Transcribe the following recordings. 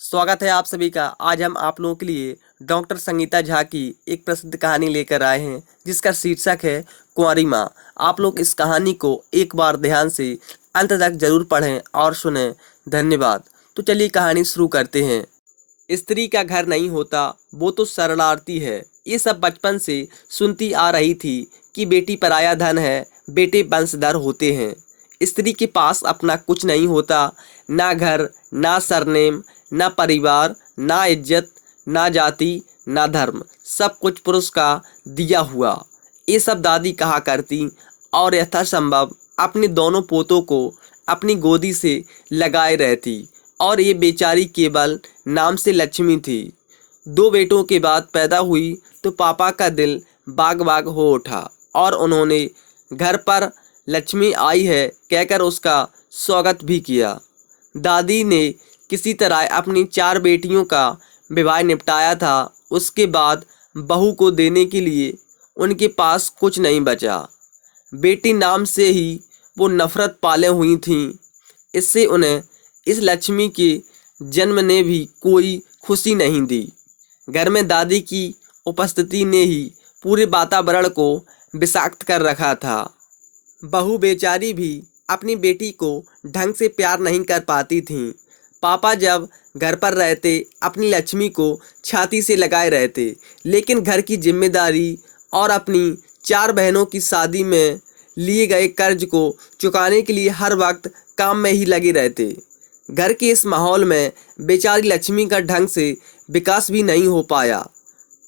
स्वागत है आप सभी का। आज हम आप लोगों के लिए डॉक्टर संगीता झा की एक प्रसिद्ध कहानी लेकर आए हैं जिसका शीर्षक है कुंवारी माँ। आप लोग इस कहानी को एक बार ध्यान से अंत तक जरूर पढ़ें और सुनें। धन्यवाद। तो चलिए कहानी शुरू करते हैं। स्त्री का घर नहीं होता वो तो शरणार्थी है। ये सब बचपन से सुनती आ रही थी कि बेटी पराया धन है, बेटे वंशधर होते हैं। स्त्री के पास अपना कुछ नहीं होता, ना घर, ना सरनेम, ना परिवार, ना इज्जत, ना जाति, ना धर्म। सब कुछ पुरुष का दिया हुआ। ये सब दादी कहा करती और यथासंभव अपने दोनों पोतों को अपनी गोदी से लगाए रहती। और ये बेचारी केवल नाम से लक्ष्मी थी। दो बेटों के बाद पैदा हुई तो पापा का दिल बाग बाग हो उठा और उन्होंने घर पर लक्ष्मी आई है कहकर उसका स्वागत भी किया। दादी ने किसी तरह अपनी चार बेटियों का विवाह निपटाया था। उसके बाद बहू को देने के लिए उनके पास कुछ नहीं बचा। बेटी नाम से ही वो नफरत पाले हुई थीं। इससे उन्हें इस लक्ष्मी के जन्म ने भी कोई खुशी नहीं दी। घर में दादी की उपस्थिति ने ही पूरे वातावरण को विषाक्त कर रखा था। बहू बेचारी भी अपनी बेटी को ढंग से प्यार नहीं कर पाती थीं। पापा जब घर पर रहते अपनी लक्ष्मी को छाती से लगाए रहते, लेकिन घर की जिम्मेदारी और अपनी चार बहनों की शादी में लिए गए कर्ज को चुकाने के लिए हर वक्त काम में ही लगे रहते। घर के इस माहौल में बेचारी लक्ष्मी का ढंग से विकास भी नहीं हो पाया।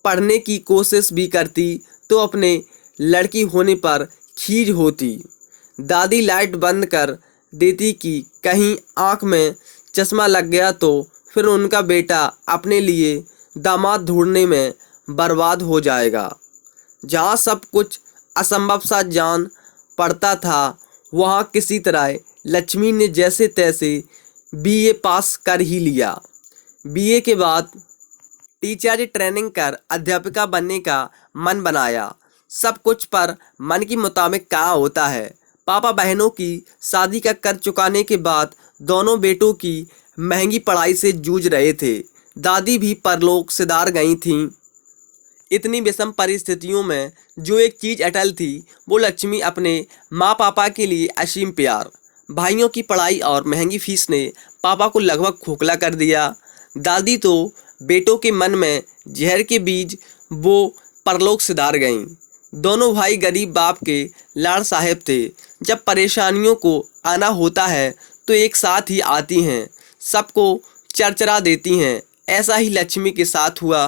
पढ़ने की कोशिश भी करती तो अपने लड़की होने पर खीज होती। दादी लाइट बंद कर देती कि कहीं आँख में चश्मा लग गया तो फिर उनका बेटा अपने लिए दामाद ढूंढने में बर्बाद हो जाएगा। जहाँ सब कुछ असंभव सा जान पड़ता था, वहाँ किसी तरह लक्ष्मी ने जैसे तैसे बीए पास कर ही लिया। बीए के बाद टीचर ट्रेनिंग कर अध्यापिका बनने का मन बनाया। सब कुछ पर मन के मुताबिक कहाँ होता है। पापा बहनों की शादी का कर्ज चुकाने के बाद दोनों बेटों की महंगी पढ़ाई से जूझ रहे थे। दादी भी परलोक सिधार गई थीं। इतनी विषम परिस्थितियों में जो एक चीज़ अटल थी वो लक्ष्मी अपने माँ पापा के लिए असीम प्यार। भाइयों की पढ़ाई और महंगी फीस ने पापा को लगभग खोखला कर दिया। दादी तो बेटों के मन में जहर के बीज वो परलोक सिधार गईं। दोनों भाई गरीब बाप के लाड़ साहेब थे। जब परेशानियों को आना होता है तो एक साथ ही आती हैं, सबको चरचरा देती हैं। ऐसा ही लक्ष्मी के साथ हुआ।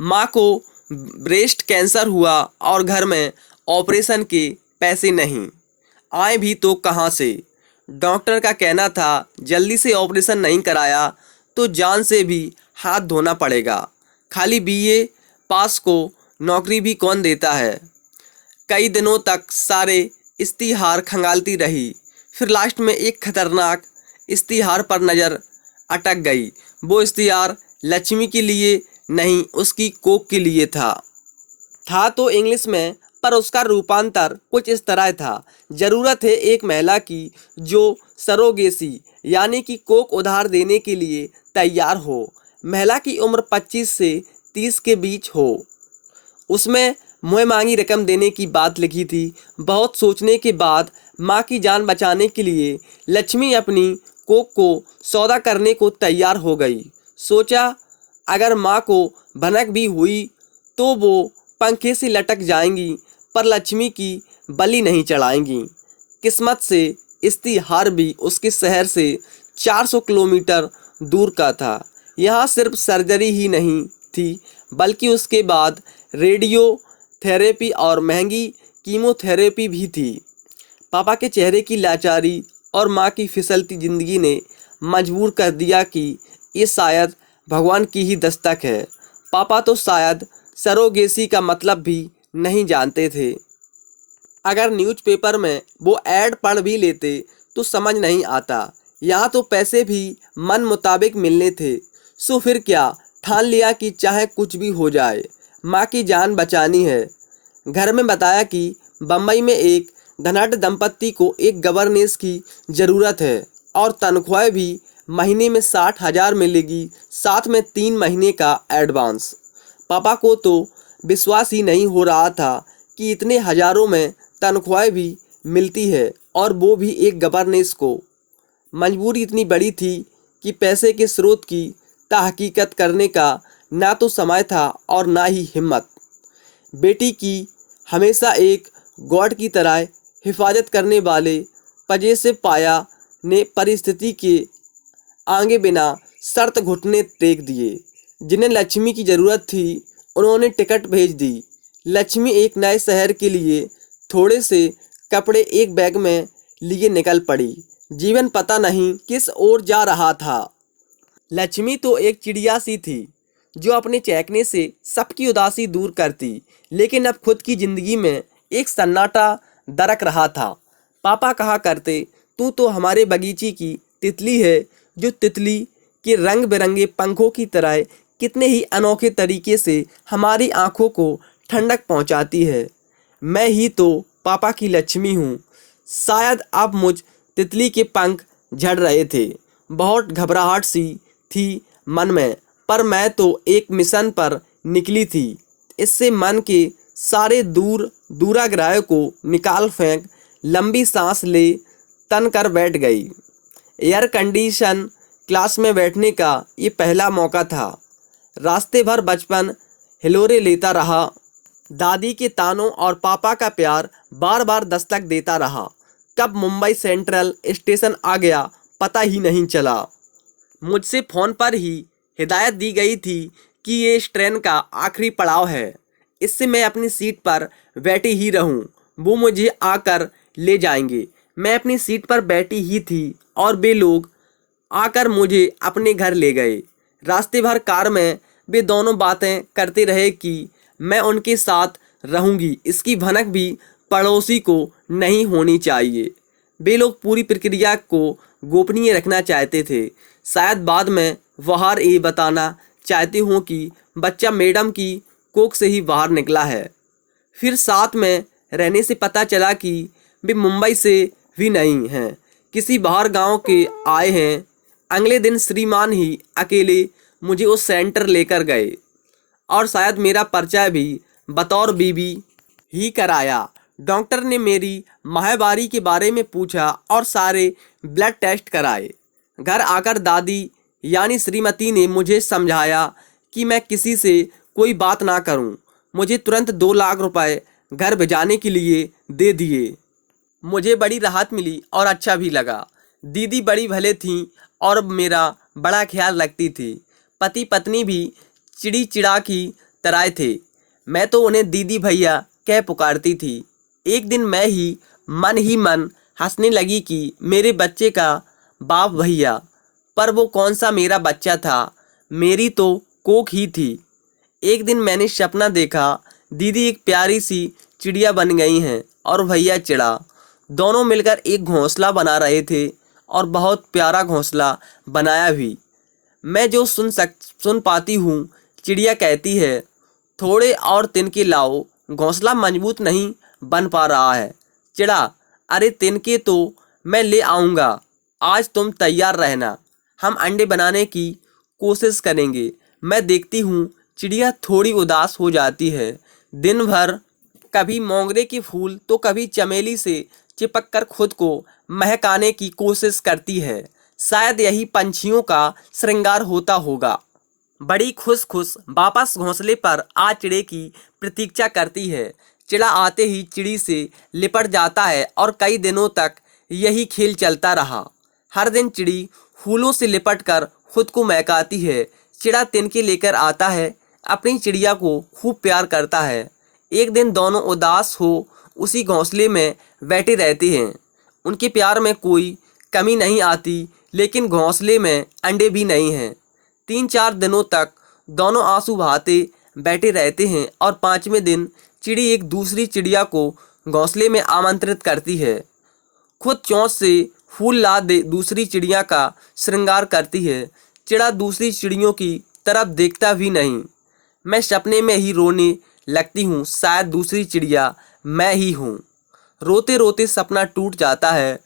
माँ को ब्रेस्ट कैंसर हुआ और घर में ऑपरेशन के पैसे नहीं। आए भी तो कहाँ से। डॉक्टर का कहना था जल्दी से ऑपरेशन नहीं कराया तो जान से भी हाथ धोना पड़ेगा। खाली बीए पास को नौकरी भी कौन देता है। कई दिनों तक सारे इश्तिहार खंगालती रही। फिर लास्ट में एक खतरनाक इश्तिहार पर नज़र अटक गई। वो इश्तिहार लक्ष्मी के लिए नहीं, उसकी कोख के लिए था तो इंग्लिश में, पर उसका रूपांतर कुछ इस तरह था। ज़रूरत है एक महिला की जो सरोगेसी यानी कि कोख उधार देने के लिए तैयार हो। महिला की उम्र 25 से 30 के बीच हो। उसमें मुँह मांगी रकम देने की बात लिखी थी। बहुत सोचने के बाद माँ की जान बचाने के लिए लक्ष्मी अपनी कोख को सौदा करने को तैयार हो गई। सोचा अगर माँ को भनक भी हुई तो वो पंखे से लटक जाएंगी, पर लक्ष्मी की बलि नहीं चढ़ाएंगी। किस्मत से इश्तिहार भी उसके शहर से 400 किलोमीटर दूर का था। यहाँ सिर्फ सर्जरी ही नहीं थी बल्कि उसके बाद रेडियो थेरेपी और महंगी कीमोथेरेपी भी थी। पापा के चेहरे की लाचारी और माँ की फिसलती ज़िंदगी ने मजबूर कर दिया कि ये शायद भगवान की ही दस्तक है। पापा तो शायद सरोगेसी का मतलब भी नहीं जानते थे। अगर न्यूज़पेपर में वो ऐड पढ़ भी लेते तो समझ नहीं आता। यहाँ तो पैसे भी मन मुताबिक मिलने थे। सो फिर क्या, ठान लिया कि चाहे कुछ भी हो जाए माँ की जान बचानी है। घर में बताया कि बम्बई में एक धनाढ़ दंपत्ति को एक गवर्नेंस की ज़रूरत है और तनख्वाह भी महीने में 60,000 मिलेगी, साथ में 3 महीने का एडवांस। पापा को तो विश्वास ही नहीं हो रहा था कि इतने हज़ारों में तनख्वाह भी मिलती है, और वो भी एक गवर्नेंस को। मजबूरी इतनी बड़ी थी कि पैसे के स्रोत की तहकीकत करने का ना तो समय था और ना ही हिम्मत। बेटी की हमेशा एक गॉड की तरह हिफाजत करने वाले पजेसिव पाया ने परिस्थिति के आगे बिना शर्त घुटने टेक दिए। जिन्हें लक्ष्मी की ज़रूरत थी उन्होंने टिकट भेज दी। लक्ष्मी एक नए शहर के लिए थोड़े से कपड़े एक बैग में लिए निकल पड़ी। जीवन पता नहीं किस ओर जा रहा था। लक्ष्मी तो एक चिड़िया सी थी जो अपने चहकने से सबकी उदासी दूर करती, लेकिन अब खुद की जिंदगी में एक सन्नाटा दरक रहा था। पापा कहा करते, तू तो हमारे बगीचे की तितली है, जो तितली के रंग बिरंगे पंखों की तरह कितने ही अनोखे तरीके से हमारी आंखों को ठंडक पहुंचाती है। मैं ही तो पापा की लक्ष्मी हूँ। शायद अब मुझ तितली के पंख झड़ रहे थे। बहुत घबराहट सी थी मन में, पर मैं तो एक मिशन पर निकली थी। इससे मन के सारे दूराग्रह को निकाल फेंक लंबी सांस ले तन कर बैठ गई। एयर कंडीशन क्लास में बैठने का ये पहला मौका था। रास्ते भर बचपन हिलोरे लेता रहा। दादी के तानों और पापा का प्यार बार बार दस्तक देता रहा। कब मुंबई सेंट्रल स्टेशन आ गया पता ही नहीं चला। मुझसे फ़ोन पर ही हिदायत दी गई थी कि ये इस ट्रेन का आखिरी पड़ाव है, इससे मैं अपनी सीट पर बैठी ही रहूं। वो मुझे आकर ले जाएंगे। मैं अपनी सीट पर बैठी ही थी और वे लोग आकर मुझे अपने घर ले गए। रास्ते भर कार में वे दोनों बातें करते रहे कि मैं उनके साथ रहूंगी, इसकी भनक भी पड़ोसी को नहीं होनी चाहिए। वे लोग पूरी प्रक्रिया को गोपनीय रखना चाहते थे। शायद बाद में बाहर ये बताना चाहते हों कि बच्चा मैडम की कोख से ही बाहर निकला है। फिर साथ में रहने से पता चला कि वे मुंबई से भी नहीं हैं, किसी बाहर गांव के आए हैं। अगले दिन श्रीमान ही अकेले मुझे उस सेंटर लेकर गए और शायद मेरा परिचय भी बतौर बीबी ही कराया। डॉक्टर ने मेरी माहवारी के बारे में पूछा और सारे ब्लड टेस्ट कराए। घर आकर दादी यानी श्रीमती ने मुझे समझाया कि मैं किसी से कोई बात ना करूं। मुझे तुरंत 2 लाख रुपए घर भिजाने के लिए दे दिए। मुझे बड़ी राहत मिली और अच्छा भी लगा। दीदी बड़ी भले थीं और मेरा बड़ा ख्याल रखती थी। पति पत्नी भी चिड़ी चिड़ा की तरह थे। मैं तो उन्हें दीदी भैया कह पुकारती थी। एक दिन मैं ही मन हंसने लगी कि मेरे बच्चे का बाप भैया, पर वो कौन सा मेरा बच्चा था, मेरी तो कोख ही थी। एक दिन मैंने सपना देखा, दीदी एक प्यारी सी चिड़िया बन गई हैं और भैया चिड़ा। दोनों मिलकर एक घोंसला बना रहे थे और बहुत प्यारा घोंसला बनाया भी। मैं जो सुन पाती हूँ, चिड़िया कहती है, थोड़े और तिनके लाओ, घोंसला मजबूत नहीं बन पा रहा है। चिड़ा, अरे तिनके तो मैं ले आऊँगा, आज तुम तैयार रहना, हम अंडे बनाने की कोशिश करेंगे। मैं देखती हूँ चिड़िया थोड़ी उदास हो जाती है। दिन भर कभी मोंगरे के फूल तो कभी चमेली से चिपक कर खुद को महकाने की कोशिश करती है। शायद यही पंछियों का श्रृंगार होता होगा। बड़ी खुश खुश वापस घोंसले पर आ चिड़े की प्रतीक्षा करती है। चिड़ा आते ही चिड़ी से लिपट जाता है और कई दिनों तक यही खेल चलता रहा। हर दिन चिड़ी फूलों से लिपट कर खुद को महकाती है। चिड़ा तिनके लेकर आता है, अपनी चिड़िया को खूब प्यार करता है। एक दिन दोनों उदास हो उसी घोंसले में बैठे रहते हैं। उनके प्यार में कोई कमी नहीं आती, लेकिन घोंसले में अंडे भी नहीं हैं। 3-4 दिनों तक दोनों आंसू बहाते बैठे रहते हैं और 5वें दिन चिड़ी एक दूसरी चिड़िया को घोंसले में आमंत्रित करती है। खुद चोंच से फूल ला दे दूसरी चिड़िया का श्रृंगार करती है। चिड़ा दूसरी चिड़ियों की तरफ देखता भी नहीं। मैं सपने में ही रोने लगती हूँ, शायद दूसरी चिड़िया मैं ही हूँ। रोते रोते सपना टूट जाता है।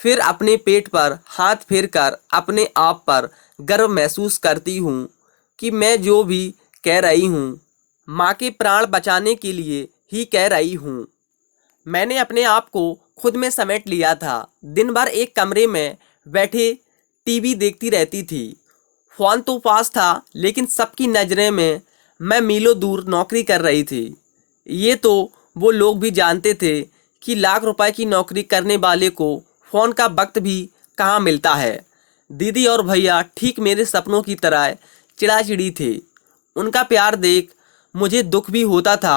फिर अपने पेट पर हाथ फेरकर अपने आप पर गर्व महसूस करती हूँ कि मैं जो भी कह रही हूँ माँ के प्राण बचाने के लिए ही कह रही हूँ। मैंने अपने आप को खुद में समेट लिया था। दिन भर एक कमरे में बैठे टीवी देखती रहती थी। फ़ोन तो पास था लेकिन सबकी नज़रें में मैं मीलों दूर नौकरी कर रही थी। ये तो वो लोग भी जानते थे कि लाख रुपए की नौकरी करने वाले को फ़ोन का वक्त भी कहाँ मिलता है। दीदी और भैया ठीक मेरे सपनों की तरह चिड़ाचिड़ी थे। उनका प्यार देख मुझे दुख भी होता था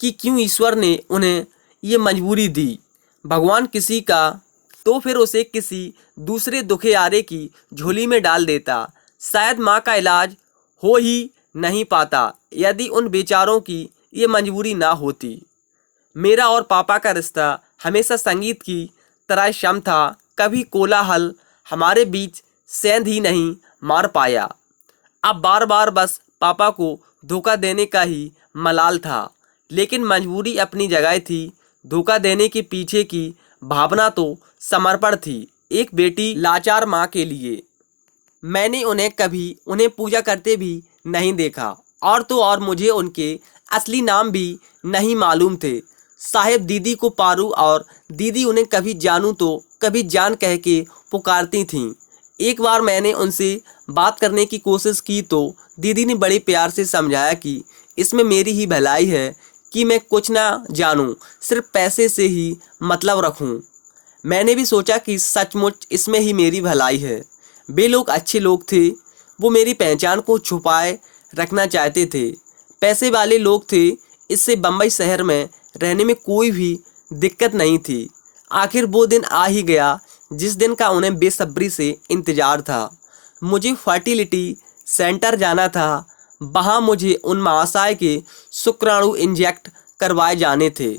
कि क्यों ईश्वर ने उन्हें ये मजबूरी दी। भगवान किसी का तो फिर उसे किसी दूसरे दुखियारे की झोली में डाल देता। शायद माँ का इलाज हो ही नहीं पाता यदि उन बेचारों की ये मजबूरी ना होती। मेरा और पापा का रिश्ता हमेशा संगीत की तरह क्षम था। कभी कोलाहल हमारे बीच सेंध ही नहीं मार पाया। अब बार बार बस पापा को धोखा देने का ही मलाल था। लेकिन मजबूरी अपनी जगह थी। धोखा देने के पीछे की भावना तो समर्पण थी, एक बेटी लाचार माँ के लिए। मैंने उन्हें पूजा करते भी नहीं देखा। और तो और मुझे उनके असली नाम भी नहीं मालूम थे। साहेब दीदी को पारू और दीदी उन्हें कभी जानू तो कभी जान कह के पुकारती थीं। एक बार मैंने उनसे बात करने की कोशिश की तो दीदी ने बड़े प्यार से समझाया कि इसमें मेरी ही भलाई है कि मैं कुछ ना जानूं, सिर्फ पैसे से ही मतलब रखूं। मैंने भी सोचा कि सचमुच इसमें ही मेरी भलाई है। वे लोग अच्छे लोग थे। वो मेरी पहचान को छुपाए रखना चाहते थे। पैसे वाले लोग थे। इससे बम्बई शहर में रहने में कोई भी दिक्कत नहीं थी। आखिर वो दिन आ ही गया जिस दिन का उन्हें बेसब्री से इंतज़ार था। मुझे फर्टिलिटी सेंटर जाना था। वहाँ मुझे उन महाशय के शुक्राणु इंजेक्ट करवाए जाने थे।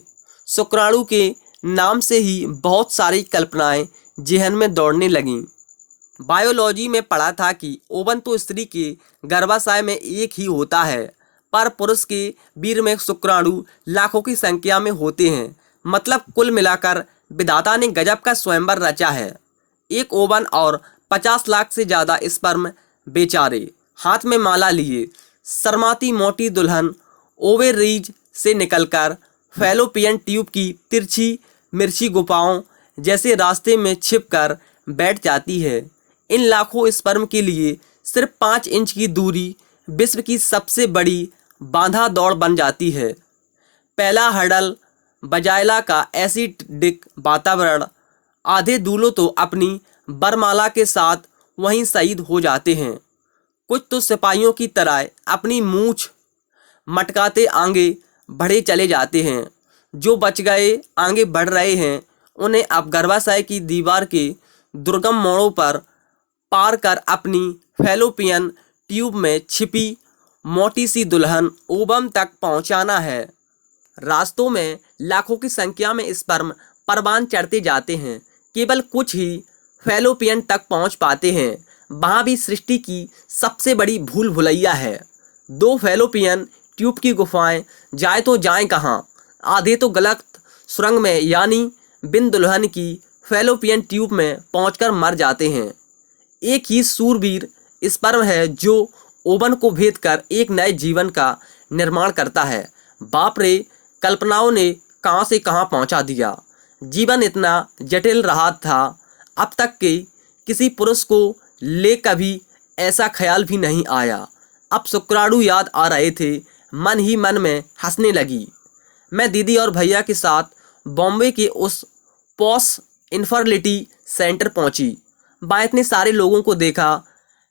शुक्राणु के नाम से ही बहुत सारी कल्पनाएं जेहन में दौड़ने लगीं। बायोलॉजी में पढ़ा था कि ओवन तो स्त्री के गर्भाशय में एक ही होता है, पर पुरुष के वीर्य में शुक्राणु लाखों की संख्या में होते हैं। मतलब कुल मिलाकर विधाता ने गजब का स्वयंवर रचा है। एक ओवन और 50 लाख से ज़्यादा स्पर्म बेचारे हाथ में माला लिए शर्माती मोटी दुल्हन ओवेरीज से निकलकर फैलोपियन ट्यूब की तिरछी मिर्ची गुफाओं जैसे रास्ते में छिपकर बैठ जाती है। इन लाखों स्पर्म के लिए सिर्फ 5 इंच की दूरी विश्व की सबसे बड़ी बांधा दौड़ बन जाती है। पहला हर्डल बजायला का एसिडिक वातावरण। आधे दूल्हों तो अपनी बरमाला के साथ वहीं शहीद हो जाते हैं। कुछ तो सिपाहियों की तरह अपनी मूछ मटकाते आगे बढ़े चले जाते हैं। जो बच गए आगे बढ़ रहे हैं उन्हें अब गर्भाशय की दीवार के दुर्गम मोड़ों पर पार कर अपनी फैलोपियन ट्यूब में छिपी मोटी सी दुल्हन ओबम तक पहुंचाना है। रास्तों में लाखों की संख्या में स्पर्म परवान चढ़ते जाते हैं। केवल कुछ ही फैलोपियन तक पहुंच पाते हैं। वहाँ भी सृष्टि की सबसे बड़ी भूल भुलैया है। 2 फैलोपियन ट्यूब की गुफाएं जाए तो जाएं कहाँ। आधे तो गलत सुरंग में यानी बिन दुल्हन की फैलोपियन ट्यूब में पहुंचकर मर जाते हैं। एक ही सूरवीर स्पर्म है जो ओवन को भेद कर एक नए जीवन का निर्माण करता है। बाप रे, कल्पनाओं ने कहाँ से कहाँ पहुँचा दिया। जीवन इतना जटिल रहा था, अब तक के किसी पुरुष को ले कभी ऐसा ख्याल भी नहीं आया। अब शुक्राणु याद आ रहे थे। मन ही मन में हंसने लगी। मैं दीदी और भैया के साथ बॉम्बे के उस पॉश इन्फर्टिलिटी सेंटर पहुंची। वहाँ इतने सारे लोगों को देखा।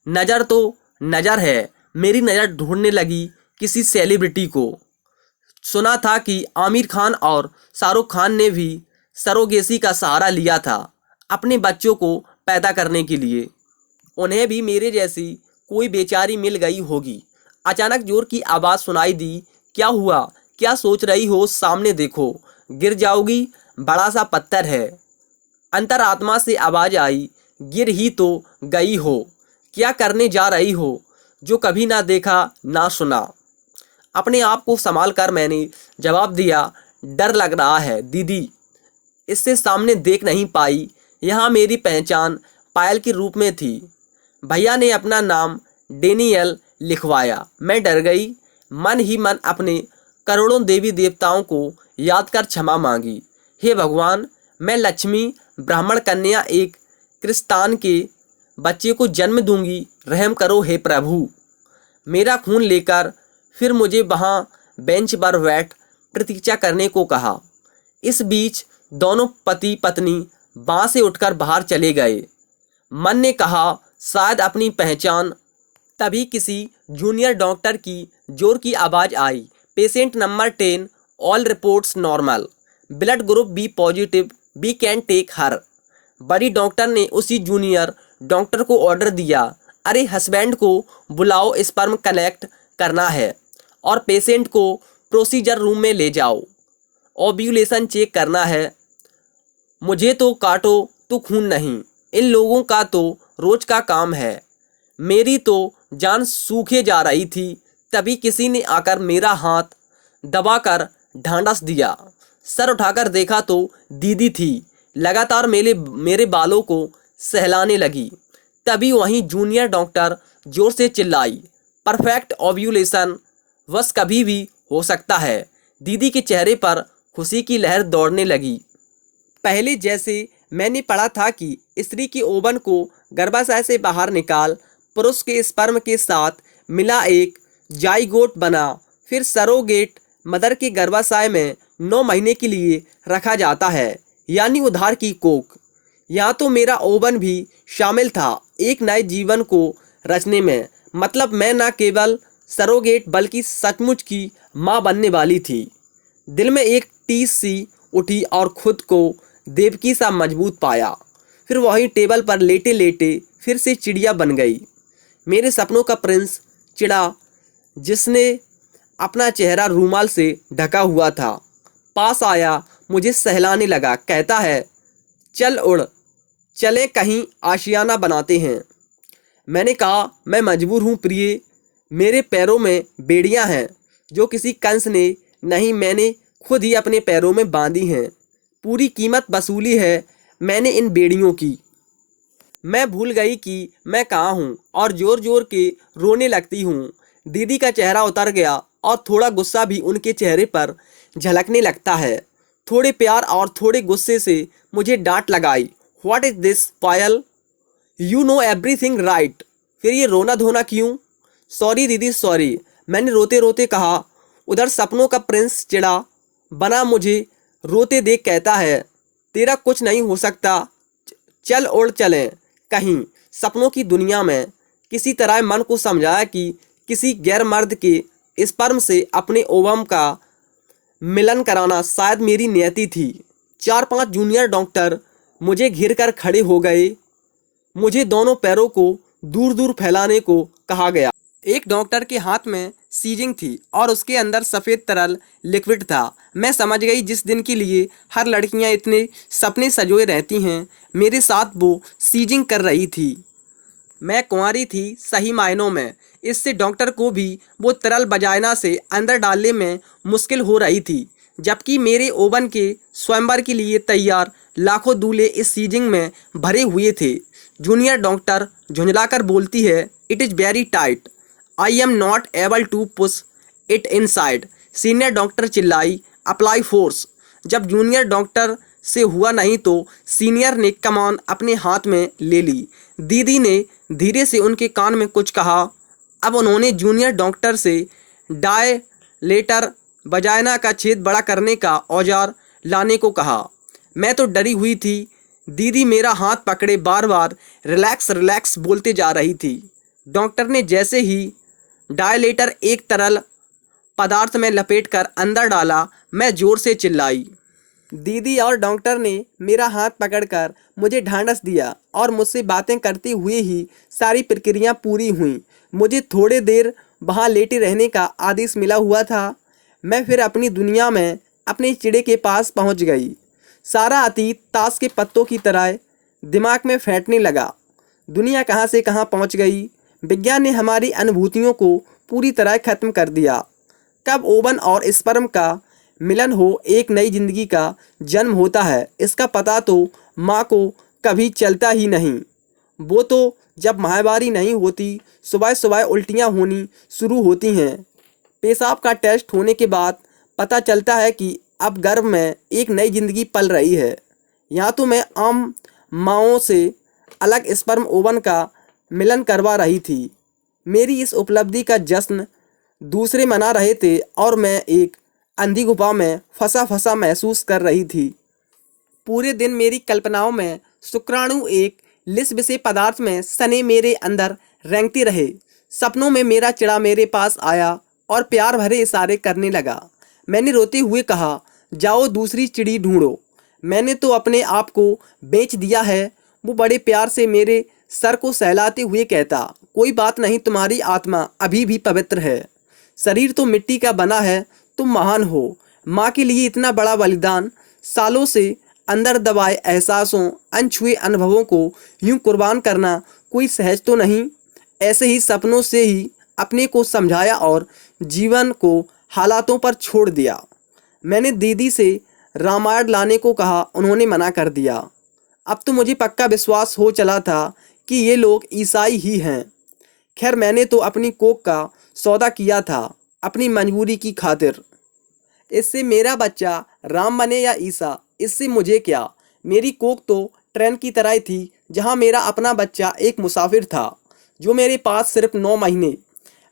नज़र तो नज़र है। मेरी नज़र ढूंढने लगी किसी सेलिब्रिटी को। सुना था कि आमिर खान और शाहरुख खान ने भी सरोगेसी का सहारा लिया था अपने बच्चों को पैदा करने के लिए। उन्हें भी मेरे जैसी कोई बेचारी मिल गई होगी। अचानक जोर की आवाज़ सुनाई दी। क्या हुआ? क्या सोच रही हो? सामने देखो, गिर जाओगी, बड़ा सा पत्थर है। अंतरात्मा से आवाज़ आई, गिर ही तो गई हो। क्या करने जा रही हो जो कभी ना देखा ना सुना। अपने आप को संभाल कर मैंने जवाब दिया, डर लग रहा है दीदी। इससे सामने देख नहीं पाई। यहाँ मेरी पहचान पायल के रूप में थी। भैया ने अपना नाम डेनियल लिखवाया। मैं डर गई। मन ही मन अपने करोड़ों देवी देवताओं को याद कर क्षमा मांगी। हे भगवान, मैं लक्ष्मी ब्राह्मण कन्या एक क्रिस्तान के बच्चे को जन्म दूंगी, रहम करो हे प्रभु। मेरा खून लेकर फिर मुझे वहाँ बेंच पर बैठ प्रतीक्षा करने को कहा। इस बीच दोनों पति पत्नी वहाँ से उठकर बाहर चले गए। मन ने कहा शायद अपनी पहचान। तभी किसी जूनियर डॉक्टर की जोर की आवाज़ आई, patient number 10, all reports normal, blood group B positive, we can take her. बड़ी डॉक्टर ने उसी जूनियर डॉक्टर को ऑर्डर दिया, अरे हस्बैंड को बुलाओ, स्पर्म कलेक्ट करना है और पेशेंट को प्रोसीजर रूम में ले जाओ, ओव्यूलेशन चेक करना है। मुझे तो काटो तो खून नहीं, इन लोगों का तो रोज का काम है। मेरी तो जान सूखे जा रही थी। तभी किसी ने आकर मेरा हाथ दबाकर ढांढस दिया। सर उठाकर देखा तो दीदी थी। लगातार मेरे बालों को सहलाने लगी। तभी वहीं जूनियर डॉक्टर जोर से चिल्लाई, परफेक्ट ओव्यूलेशन बस कभी भी हो सकता है। दीदी के चेहरे पर खुशी की लहर दौड़ने लगी। पहले जैसे मैंने पढ़ा था कि स्त्री के ओवन को गर्भाशय से बाहर निकाल पुरुष के स्पर्म के साथ मिला एक जाइगोट बना, फिर सरोगेट मदर के गर्भाशय में 9 महीने के लिए रखा जाता है, यानी उधार की कोख। यहाँ तो मेरा ओवन भी शामिल था एक नए जीवन को रचने में। मतलब मैं न केवल सरोगेट बल्कि सचमुच की माँ बनने वाली थी। दिल में एक टीस सी उठी और खुद को देवकी सा मजबूत पाया। फिर वही टेबल पर लेटे लेटे फिर से चिड़िया बन गई। मेरे सपनों का प्रिंस चिड़ा, जिसने अपना चेहरा रूमाल से ढका हुआ था, पास आया, मुझे सहलाने लगा। कहता है, चल उड़, चले कहीं आशियाना बनाते हैं। मैंने कहा, मैं मजबूर हूँ प्रिय, मेरे पैरों में बेड़ियाँ हैं जो किसी कंस ने नहीं, मैंने खुद ही अपने पैरों में बांधी हैं। पूरी कीमत वसूली है मैंने इन बेड़ियों की। मैं भूल गई कि मैं कहाँ हूँ और जोर जोर के रोने लगती हूँ। दीदी का चेहरा उतर गया और थोड़ा गुस्सा भी उनके चेहरे पर झलकने लगता है। थोड़े प्यार और थोड़े गुस्से से मुझे डांट लगाई, what is this Payal, you know everything right. फिर ये रोना धोना क्यों? सॉरी दीदी सॉरी, मैंने रोते रोते कहा। उधर सपनों का प्रिंस चिड़ा बना मुझे रोते देख कहता है, तेरा कुछ नहीं हो सकता, चल उड़ चलें कहीं सपनों की दुनिया में। किसी तरह मन को समझाया कि किसी गैर मर्द के स्पर्म से अपने ओवम का मिलन कराना शायद मेरी नियति थी। 4-5 जूनियर डॉक्टर मुझे घिर कर खड़े हो गए। मुझे दोनों पैरों को दूर दूर फैलाने को कहा गया। एक डॉक्टर के हाथ में सीजिंग थी और उसके अंदर सफ़ेद तरल लिक्विड था। मैं समझ गई जिस दिन के लिए हर लड़कियां इतने सपने सजोए रहती हैं, मेरे साथ वो सीजिंग कर रही थी। मैं कुंवारी थी सही मायनों में। इससे डॉक्टर को भी वो तरल वजाइना से अंदर डालने में मुश्किल हो रही थी, जबकि मेरे ओवन के स्वयंवर के लिए तैयार लाखों दूल्हे इस सीजिंग में भरे हुए थे। जूनियर डॉक्टर झुंझलाकर बोलती है, it is very tight, I am not able to push it inside. Senior doctor चिल्लाई, अप्लाई फोर्स। जब जूनियर डॉक्टर से हुआ नहीं तो सीनियर ने कमान अपने हाथ में ले ली। दीदी ने धीरे से उनके कान में कुछ कहा। अब उन्होंने जूनियर डॉक्टर से डायलेटर वजाइना का छेद बड़ा करने का औजार लाने को कहा। मैं तो डरी हुई थी। दीदी मेरा हाथ पकड़े बार बार रिलैक्स रिलैक्स बोलते जा रही थी। डॉक्टर ने जैसे ही डायलेटर एक तरल पदार्थ में लपेटकर अंदर डाला, मैं जोर से चिल्लाई। दीदी और डॉक्टर ने मेरा हाथ पकड़कर मुझे ढांढस दिया और मुझसे बातें करते हुए ही सारी प्रक्रिया पूरी हुई। मुझे थोड़े देर वहाँ लेटे रहने का आदेश मिला हुआ था। मैं फिर अपनी दुनिया में अपने चिड़े के पास पहुँच गई। सारा अतीत ताश के पत्तों की तरह दिमाग में फैंटने लगा। दुनिया कहाँ से कहाँ पहुँच गई। विज्ञान ने हमारी अनुभूतियों को पूरी तरह ख़त्म कर दिया। कब ओवन और स्पर्म का मिलन हो एक नई जिंदगी का जन्म होता है, इसका पता तो माँ को कभी चलता ही नहीं। वो तो जब माहवारी नहीं होती, सुबह सुबह उल्टियाँ होनी शुरू होती हैं। पेशाब का टेस्ट होने के बाद पता चलता है कि अब गर्भ में एक नई जिंदगी पल रही है। यहाँ तो मैं आम माँओं से अलग स्पर्म ओवन का मिलन करवा रही थी। मेरी इस उपलब्धि का जश्न दूसरे मना रहे थे और मैं एक अंधी गुफा में फंसा फंसा महसूस कर रही थी। पूरे दिन मेरी कल्पनाओं में शुक्राणु एक लिसबिसे पदार्थ में सने मेरे अंदर रेंगते रहे। सपनों में मेरा चिड़ा मेरे पास आया और प्यार भरे इशारे करने लगा। मैंने रोते हुए कहा, जाओ दूसरी चिड़ी ढूंढो, मैंने तो अपने आप को बेच दिया है। वो बड़े प्यार से मेरे सर को सहलाते हुए कहता, कोई बात नहीं, तुम्हारी आत्मा अभी भी पवित्र है। शरीर तो मिट्टी का बना है, तुम महान हो। माँ के लिए इतना बड़ा बलिदान, सालों से अंदर दबाए एहसासों, अनछुए अनुभवों को यूं कुर्बान करना कोई सहज तो नहीं। ऐसे ही सपनों से ही अपने को समझाया और जीवन को हालातों पर छोड़ दिया। मैंने दीदी से रामायण लाने को कहा, उन्होंने मना कर दिया। अब तो मुझे पक्का विश्वास हो चला था कि ये लोग ईसाई ही हैं। खैर, मैंने तो अपनी कोख का सौदा किया था, अपनी मजबूरी की खातिर। इससे मेरा बच्चा राम बने या ईसा, इससे मुझे क्या। मेरी कोख तो ट्रेन की तरह थी, जहाँ मेरा अपना बच्चा एक मुसाफिर था जो मेरे पास सिर्फ 9 महीने।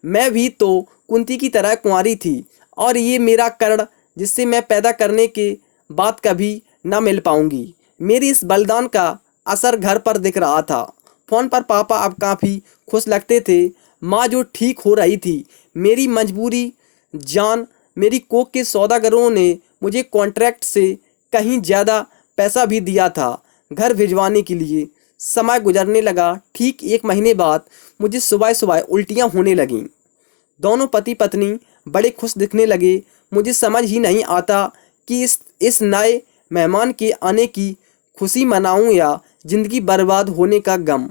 मैं भी तो कुंती की तरह कुंवारी थी और ये मेरा कर्ण जिससे मैं पैदा करने के बाद कभी न मिल पाऊंगी। मेरी इस बलिदान का असर घर पर दिख रहा था। फ़ोन पर पापा अब काफ़ी खुश लगते थे। माँ जो ठीक हो रही थी। मेरी मजबूरी जान मेरी कोख के सौदागरों ने मुझे कॉन्ट्रैक्ट से कहीं ज़्यादा पैसा भी दिया था घर भिजवाने के लिए। समय गुजरने लगा। ठीक 1 महीने बाद मुझे सुबह सुबह उल्टियाँ होने लगीं। दोनों पति पत्नी बड़े खुश दिखने लगे। मुझे समझ ही नहीं आता कि इस नए मेहमान के आने की खुशी मनाऊं या जिंदगी बर्बाद होने का गम।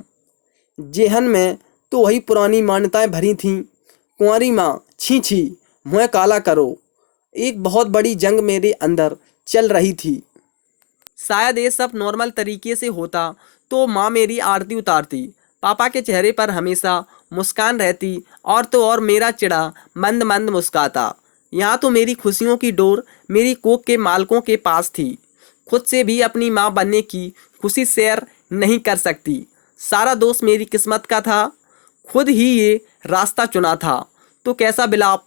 जेहन में तो वही पुरानी मान्यताएं भरी थीं। कुंवारी माँ, छी छी, मुँह काला करो। एक बहुत बड़ी जंग मेरे अंदर चल रही थी। शायद ये सब नॉर्मल तरीके से होता तो माँ मेरी आरती उतारती, पापा के चेहरे पर हमेशा मुस्कान रहती और तो और मेरा चिड़ा मंद मंद मुस्काता। यहाँ तो मेरी खुशियों की डोर मेरी कोख के मालकों के पास थी। खुद से भी अपनी माँ बनने की खुशी शेयर नहीं कर सकती। सारा दोष मेरी किस्मत का था। खुद ही ये रास्ता चुना था तो कैसा बिलाप।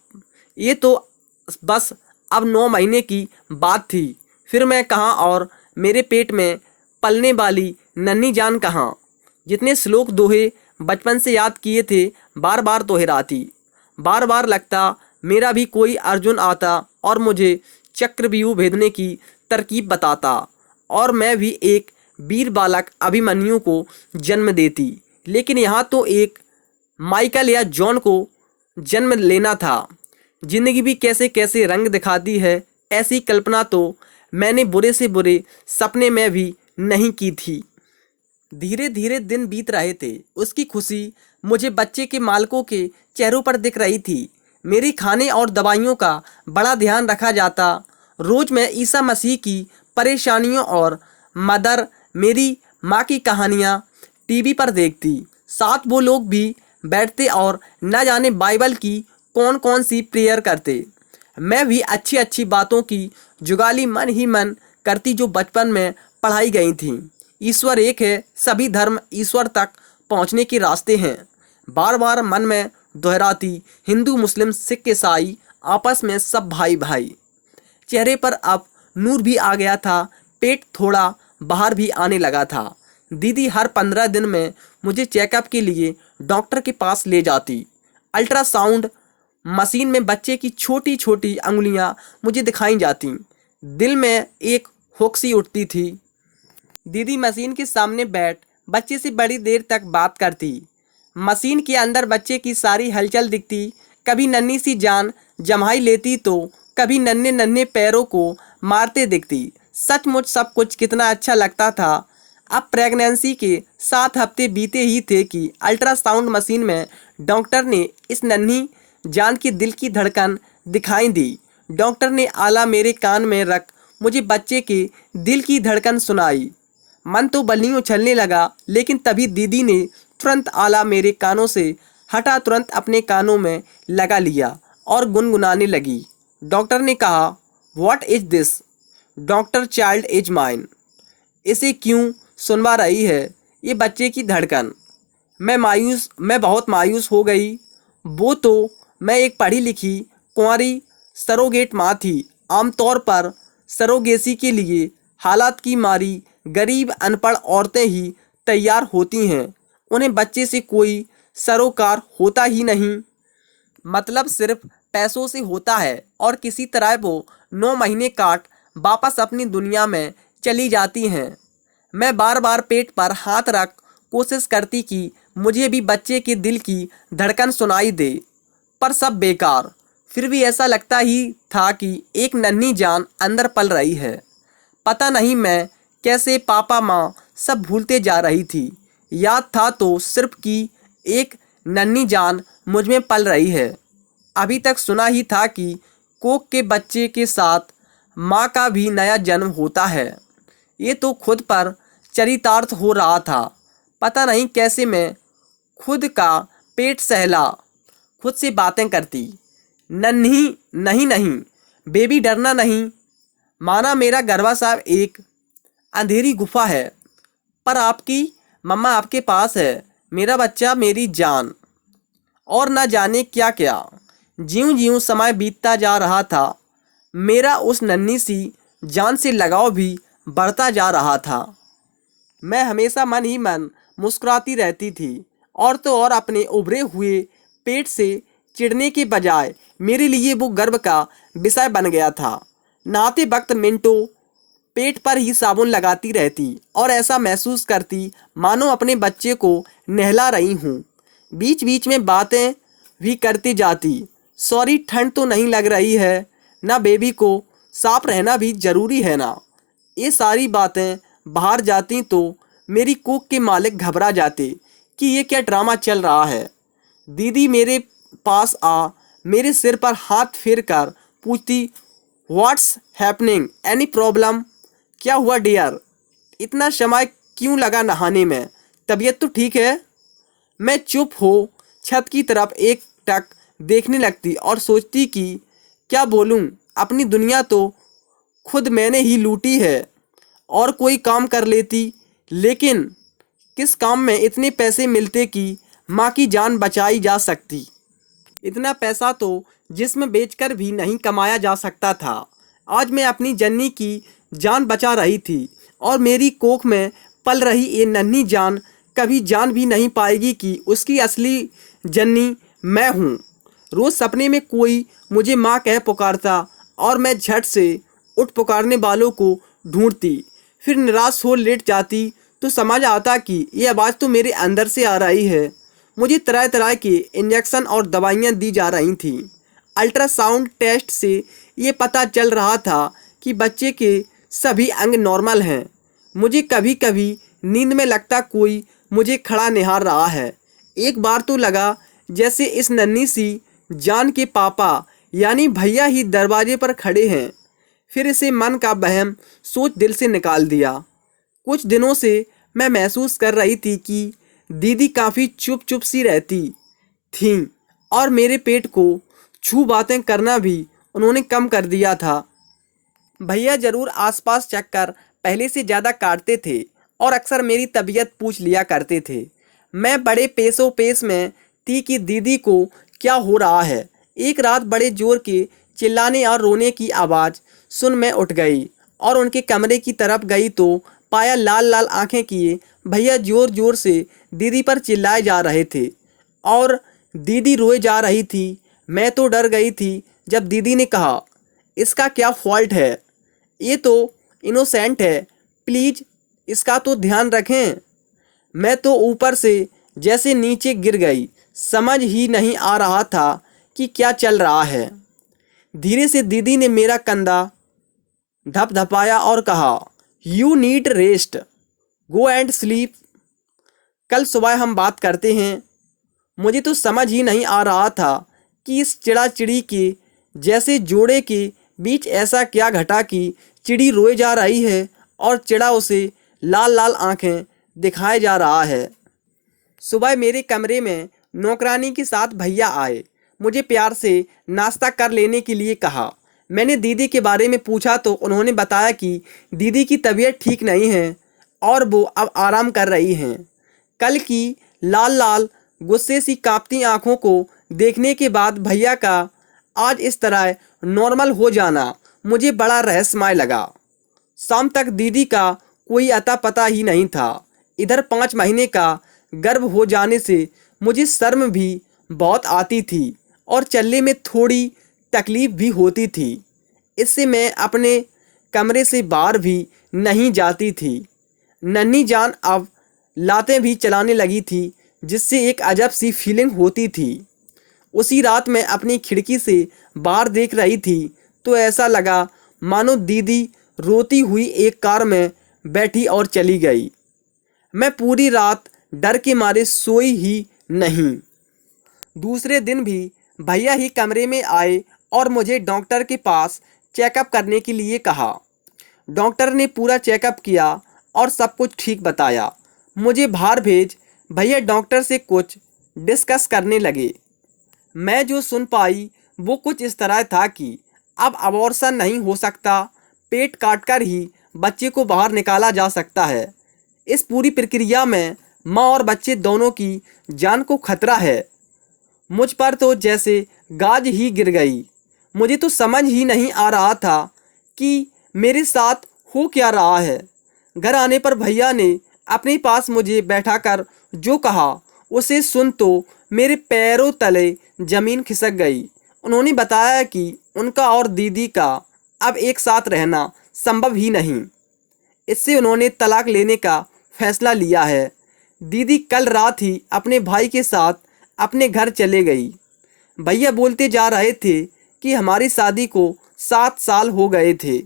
ये तो बस अब 9 महीने की बात थी। फिर मैं कहाँ और मेरे पेट में पलने वाली नन्ही जान कहाँ। जितने श्लोक दोहे बचपन से याद किए थे बार बार दोहराती। बार बार लगता मेरा भी कोई अर्जुन आता और मुझे चक्रव्यूह भेदने की तरकीब बताता और मैं भी एक वीर बालक अभिमन्यु को जन्म देती। लेकिन यहाँ तो एक माइकल या जॉन को जन्म लेना था। जिंदगी भी कैसे कैसे रंग दिखाती है, ऐसी कल्पना तो मैंने बुरे से बुरे सपने में भी नहीं की थी। धीरे धीरे दिन बीत रहे थे। उसकी खुशी मुझे बच्चे के मालकों के चेहरों पर दिख रही थी। मेरी खाने और दवाइयों का बड़ा ध्यान रखा जाता। रोज मैं ईसा मसीह की परेशानियों और मदर मेरी माँ की कहानियाँ टीवी पर देखती। साथ वो लोग भी बैठते और न जाने बाइबल की कौन कौन सी प्रेयर करते। मैं भी अच्छी अच्छी बातों की जुगाली मन ही मन करती जो बचपन में पढ़ाई गई थी। ईश्वर एक है, सभी धर्म ईश्वर तक पहुंचने के रास्ते हैं। बार बार मन में दोहराती। हिंदू मुस्लिम सिख ईसाई आपस में सब भाई भाई। चेहरे पर अब नूर भी आ गया था। पेट थोड़ा बाहर भी आने लगा था। दीदी हर 15 दिन में मुझे चेकअप के लिए डॉक्टर के पास ले जाती। अल्ट्रासाउंड मशीन में बच्चे की छोटी छोटी अंगुलियां मुझे दिखाई जाती। दिल में एक होक्सी उठती थी। दीदी मशीन के सामने बैठ बच्चे से बड़ी देर तक बात करती। मशीन के अंदर बच्चे की सारी हलचल दिखती। कभी नन्ही सी जान जमाई लेती तो कभी नन्हे नन्हे पैरों को मारते दिखती। सचमुच सब कुछ कितना अच्छा लगता था। अब प्रेगनेंसी के 7 हफ्ते बीते ही थे कि अल्ट्रासाउंड मशीन में डॉक्टर ने इस नन्ही जान की दिल की धड़कन दिखाई दी। डॉक्टर ने आला मेरे कान में रख मुझे बच्चे के दिल की धड़कन सुनाई। मन तो बल्लियों उछलने लगा, लेकिन तभी दीदी ने तुरंत आला मेरे कानों से हटा, तुरंत अपने कानों में लगा लिया और गुनगुनाने लगी। डॉक्टर ने कहा, what is this? Doctor, child is mine. इसे क्यों सुनवा रही है? ये बच्चे की धड़कन। मैं बहुत मायूस हो गई। वो तो मैं एक पढ़ी लिखी कुंवारी सरोगेट माँ थी। आमतौर पर सरोगेसी के लिए हालात की मारी गरीब अनपढ़ औरतें ही तैयार होती हैं। उन्हें बच्चे से कोई सरोकार होता ही नहीं, मतलब सिर्फ पैसों से होता है, और किसी तरह वो 9 महीने काट वापस अपनी दुनिया में चली जाती हैं। मैं बार बार पेट पर हाथ रख कोशिश करती कि मुझे भी बच्चे के दिल की धड़कन सुनाई दे, पर सब बेकार। फिर भी ऐसा लगता ही था कि एक नन्ही जान अंदर पल रही है। पता नहीं मैं कैसे पापा माँ सब भूलते जा रही थी। याद था तो सिर्फ कि एक नन्ही जान मुझ में पल रही है। अभी तक सुना ही था कि कोक के बच्चे के साथ माँ का भी नया जन्म होता है। ये तो खुद पर चरितार्थ हो रहा था। पता नहीं कैसे मैं खुद का पेट सहला, खुद से बातें करती। नन्ही नहीं नहीं, बेबी डरना नहीं। माना मेरा गर्भाशय एक अंधेरी गुफा है, पर आपकी मम्मा आपके पास है। मेरा बच्चा, मेरी जान। और न जाने क्या क्या। ज्यों ज्यों समय बीतता जा रहा था, मेरा उस नन्ही सी जान से लगाव भी बढ़ता जा रहा था। मैं हमेशा मन ही मन मुस्कुराती रहती थी, और तो और अपने उभरे हुए पेट से चिढ़ने के बजाय मेरे लिए वो गर्व का विषय बन गया था। नहाते वक्त मिनटों पेट पर ही साबुन लगाती रहती और ऐसा महसूस करती मानो अपने बच्चे को नहला रही हूँ। बीच बीच में बातें भी करती जाती। सॉरी, ठंड तो नहीं लग रही है ना? बेबी को साफ रहना भी जरूरी है ना? ये सारी बातें बाहर जाती तो मेरी कुक के मालिक घबरा जाते कि ये क्या ड्रामा चल रहा है। दीदी मेरे पास आ मेरे सिर पर हाथ फेर कर पूछती, व्हाट्स हैपनिंग? Any problem? क्या हुआ डियर? इतना समय क्यों लगा नहाने में? तबीयत तो ठीक है? मैं चुप हो छत की तरफ एक टक देखने लगती और सोचती कि क्या बोलूं। अपनी दुनिया तो खुद मैंने ही लूटी है। और कोई काम कर लेती, लेकिन किस काम में इतने पैसे मिलते कि माँ की जान बचाई जा सकती? इतना पैसा तो जिस्म बेचकर भी नहीं कमाया जा सकता था। आज मैं अपनी जन्नी की जान बचा रही थी, और मेरी कोख में पल रही ये नन्ही जान कभी जान भी नहीं पाएगी कि उसकी असली जन्नी मैं हूँ। रोज़ सपने में कोई मुझे माँ कह पुकारता और मैं झट से उठ पुकारने वालों को ढूंढती। फिर निराश हो लेट जाती तो समझ आता कि ये आवाज़ तो मेरे अंदर से आ रही है। मुझे तरह तरह के इंजेक्शन और दवाइयाँ दी जा रही थीं। अल्ट्रासाउंड टेस्ट से ये पता चल रहा था कि बच्चे के सभी अंग नॉर्मल हैं। मुझे कभी कभी नींद में लगता कोई मुझे खड़ा निहार रहा है। एक बार तो लगा जैसे इस नन्ही सी जान के पापा यानी भैया ही दरवाजे पर खड़े हैं। फिर इसे मन का बहम सोच दिल से निकाल दिया। कुछ दिनों से मैं महसूस कर रही थी कि दीदी काफ़ी चुप चुप सी रहती थीं, और मेरे पेट को छू बातें करना भी उन्होंने कम कर दिया था। भैया जरूर आसपास चक्कर पहले से ज़्यादा काटते थे और अक्सर मेरी तबीयत पूछ लिया करते थे। मैं बड़े पेशो पेश में थी कि दीदी को क्या हो रहा है। एक रात बड़े जोर के चिल्लाने और रोने की आवाज़ सुन मैं उठ गई और उनके कमरे की तरफ गई तो पाया लाल लाल आंखें किए भैया जोर जोर से दीदी पर चिल्लाए जा रहे थे और दीदी रोए जा रही थी। मैं तो डर गई थी जब दीदी ने कहा, इसका क्या फॉल्ट है? ये तो इनोसेंट है, प्लीज़ इसका तो ध्यान रखें। मैं तो ऊपर से जैसे नीचे गिर गई। समझ ही नहीं आ रहा था कि क्या चल रहा है। धीरे से दीदी ने मेरा कंधा धपधपाया और कहा, you need rest, go and sleep, कल सुबह हम बात करते हैं। मुझे तो समझ ही नहीं आ रहा था कि इस चिड़ा चिड़ी के जैसे जोड़े के बीच ऐसा क्या घटा कि चिड़ी रोए जा रही है और चिड़ा उसे लाल लाल आंखें दिखाए जा रहा है। सुबह मेरे कमरे में नौकरानी के साथ भैया आए। मुझे प्यार से नाश्ता कर लेने के लिए कहा। मैंने दीदी के बारे में पूछा तो उन्होंने बताया कि दीदी की तबीयत ठीक नहीं है और वो अब आराम कर रही हैं। कल की लाल लाल गुस्से सी कांपती आंखों को देखने के बाद भैया का आज इस तरह नॉर्मल हो जाना मुझे बड़ा रहस्यमय लगा। शाम तक दीदी का कोई अता पता ही नहीं था। इधर 5 महीने का गर्भ हो जाने से मुझे शर्म भी बहुत आती थी और चलने में थोड़ी तकलीफ भी होती थी। इससे मैं अपने कमरे से बाहर भी नहीं जाती थी। नन्ही जान अब लातें भी चलाने लगी थी, जिससे एक अजब सी फीलिंग होती थी। उसी रात मैं अपनी खिड़की से बाहर देख रही थी तो ऐसा लगा मानो दीदी रोती हुई एक कार में बैठी और चली गई। मैं पूरी रात डर के मारे सोई ही नहीं। दूसरे दिन भी भैया ही कमरे में आए और मुझे डॉक्टर के पास चेकअप करने के लिए कहा। डॉक्टर ने पूरा चेकअप किया और सब कुछ ठीक बताया। मुझे बाहर भेज भैया डॉक्टर से कुछ डिस्कस करने लगे। मैं जो सुन पाई वो कुछ इस तरह था कि अब अबॉर्शन नहीं हो सकता, पेट काटकर ही बच्चे को बाहर निकाला जा सकता है। इस पूरी प्रक्रिया में माँ और बच्चे दोनों की जान को खतरा है। मुझ पर तो जैसे गाज ही गिर गई। मुझे तो समझ ही नहीं आ रहा था कि मेरे साथ हो क्या रहा है। घर आने पर भैया ने अपने पास मुझे बैठाकर जो कहा उसे सुन तो मेरे पैरों तले जमीन खिसक गई। उन्होंने बताया कि उनका और दीदी का अब एक साथ रहना संभव ही नहीं। इससे उन्होंने तलाक लेने का फैसला लिया है। दीदी कल रात ही अपने भाई के साथ अपने घर चले गई। भैया बोलते जा रहे थे कि हमारी शादी को 7 साल हो गए थे।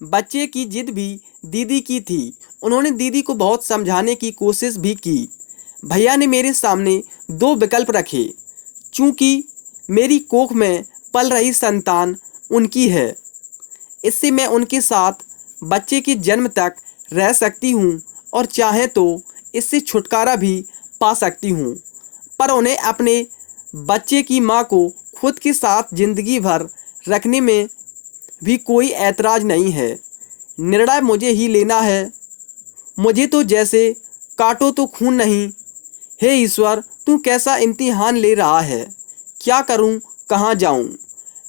बच्चे की जिद भी दीदी की थी। उन्होंने दीदी को बहुत समझाने की कोशिश भी की। भैया ने मेरे सामने 2 विकल्प रखे। चूँकि मेरी कोख में पल रही संतान उनकी है, इससे मैं उनके साथ बच्चे के जन्म तक रह सकती हूँ और चाहे तो इससे छुटकारा भी पा सकती हूँ। पर उन्हें अपने बच्चे की माँ को खुद के साथ ज़िंदगी भर रखने में भी कोई ऐतराज़ नहीं है। निर्णय मुझे ही लेना है। मुझे तो जैसे काटो तो खून नहीं। हे ईश्वर, तू कैसा इम्तिहान ले रहा है। क्या करूं, कहाँ जाऊं।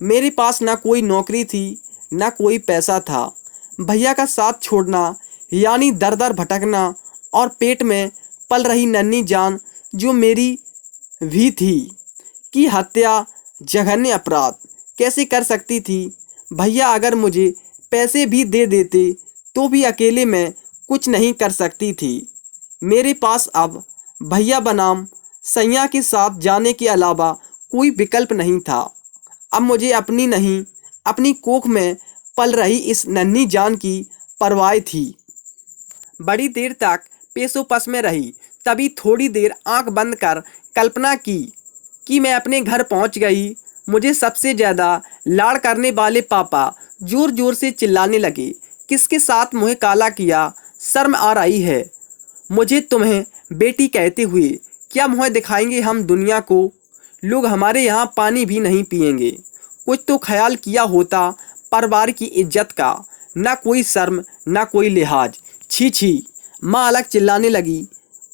मेरे पास ना कोई नौकरी थी, ना कोई पैसा था। भैया का साथ छोड़ना यानी दर दर भटकना और पेट में पल रही नन्ही जान जो मेरी भी थी की हत्या जघन्य अपराध कैसे कर सकती थी। भैया अगर मुझे पैसे भी दे देते तो भी अकेले मैं कुछ नहीं कर सकती थी। मेरे पास अब भैया बनाम सैया के साथ जाने के अलावा कोई विकल्प नहीं था। अब मुझे अपनी नहीं, अपनी कोख में पल रही इस नन्ही जान की परवाह थी। बड़ी देर तक पेशोपस में रही, तभी थोड़ी देर आंख बंद कर कल्पना की कि मैं अपने घर पहुंच गई। मुझे सबसे ज़्यादा लाड़ करने वाले पापा ज़ोर ज़ोर से चिल्लाने लगे, किसके साथ मुँह काला किया, शर्म आ रही है मुझे तुम्हें बेटी कहते हुए। क्या मुँह दिखाएंगे हम दुनिया को। लोग हमारे यहाँ पानी भी नहीं पिएंगे। कुछ तो ख्याल किया होता परिवार की इज्जत का। ना कोई शर्म, ना कोई लिहाज। छी छी। माँ अलग चिल्लाने लगी,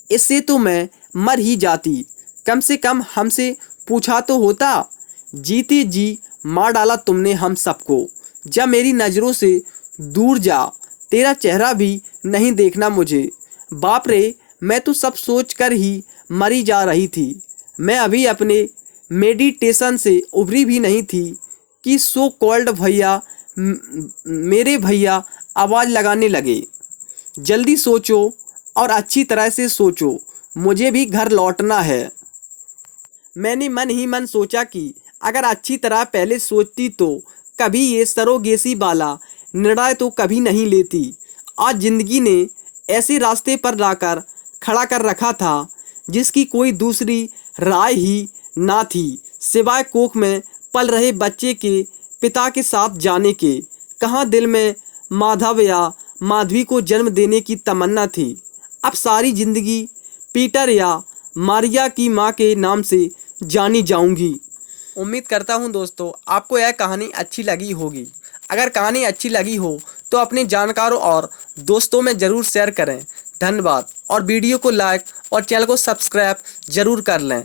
इससे तो मैं मर ही जाती। कम से कम हमसे पूछा तो होता। जीते जी मार डाला तुमने हम सबको। जब मेरी नज़रों से दूर जा, तेरा चेहरा भी नहीं देखना मुझे। बाप रे, मैं तो सब सोच कर ही मरी जा रही थी। मैं अभी अपने मेडिटेशन से उभरी भी नहीं थी कि सो कॉल्ड भैया मेरे भैया आवाज़ लगाने लगे, जल्दी सोचो और अच्छी तरह से सोचो, मुझे भी घर लौटना है। मैंने मन ही मन सोचा कि अगर अच्छी तरह पहले सोचती तो कभी ये सरोगेसी वाला निर्णय तो कभी नहीं लेती। आज ज़िंदगी ने ऐसे रास्ते पर लाकर खड़ा कर रखा था जिसकी कोई दूसरी राय ही ना थी सिवाय कोख में पल रहे बच्चे के पिता के साथ जाने के। कहाँ दिल में माधव या माधवी को जन्म देने की तमन्ना थी। अब सारी जिंदगी पीटर या मारिया की मां के नाम से जानी जाऊंगी। उम्मीद करता हूं दोस्तों आपको यह कहानी अच्छी लगी होगी। अगर कहानी अच्छी लगी हो तो अपने जानकारों और दोस्तों में ज़रूर शेयर करें। धन्यवाद। और वीडियो को लाइक और चैनल को सब्सक्राइब ज़रूर कर लें।